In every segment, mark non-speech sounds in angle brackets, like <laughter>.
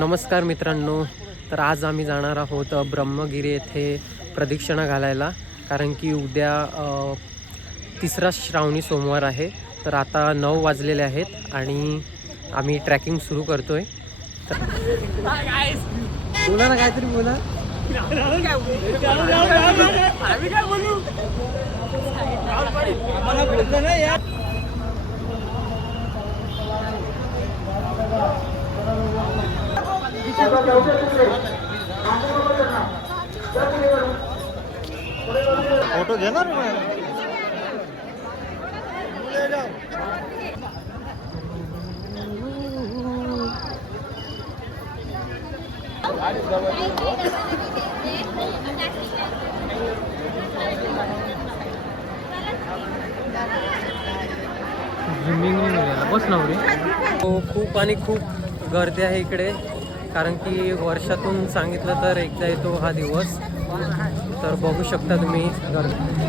नमस्कार मित्रांनो. तर आज आम्ही जाणार आहोत ब्रह्मगिरी येथे प्रदक्षिणा घालायला. कारण की उद्या तिसरा श्रावणी सोमवार आहे. तर आता नऊ वाजलेले आहेत आणि आम्ही ट्रॅकिंग सुरू करतोय. बोला ना काहीतरी बोला. फोटो घेणार बस नवरी हो खूप आणि खूप गर्दी आहे इकडे. कारण की वर्षातून सांगितलं तर एकदा येतो हा दिवस. तर बघू शकता तुम्ही. गर्दी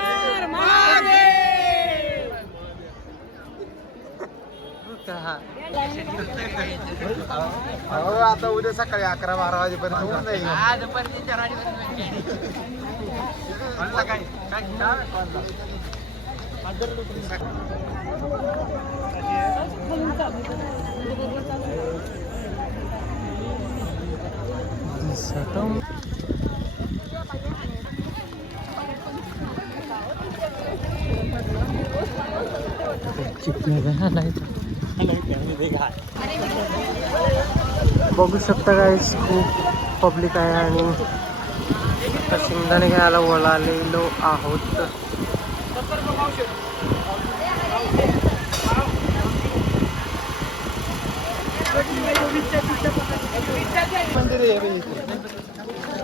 टोलो आता उद्या सकाळी अकरा बारा वाजेपर्यंत होऊन जाईल. काय? काय घेणार? <laughs> बघू शकता काय खूप पब्लिक आहे आणि शेंगदाणे घ्यायला वळालेलो आहोत.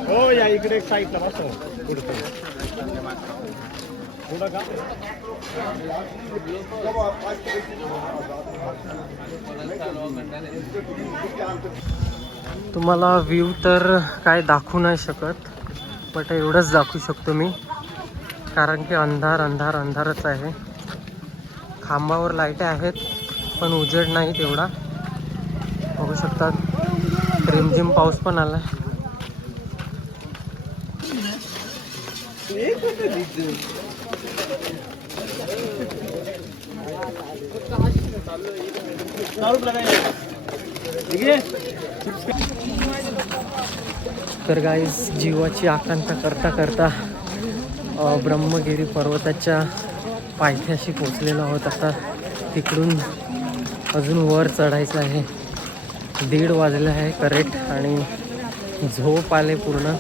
हो, या इकडे एक बसव का तुम्हाला व्ह्यू तर काय दाखवू नाही शकत बट एवढंच दाखवू शकतो मी. कारण की अंधार अंधार अंधारच आहे. खांबावर लाइट आहेत पण उजेड नाही तेवढा बघू शकतात रिमझिम पाऊस पण आला तर गाईज जीवाची आकांक्षा करता करता ब्रह्मगिरी पर्वताच्या पायथ्याशी पोचलेलो आहोत. आता तिकडून अजून वर चढायचं आहे. दीड वाजलं आहे करेक्ट आणि झोप आले पूर्ण.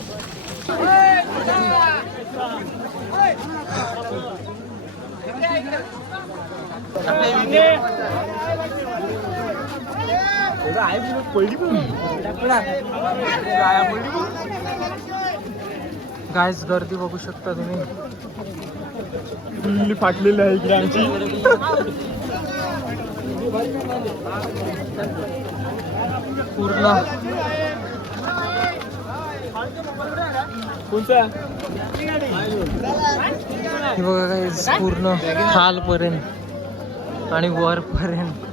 गायज गर्दी बघू शकता तुम्ही. फुल्ली फाटलेली आहे इकडे आमची. पूर्ण. हे बघा गाईज पूर्ण. खालपर्यंत. आणि वरपर्यंत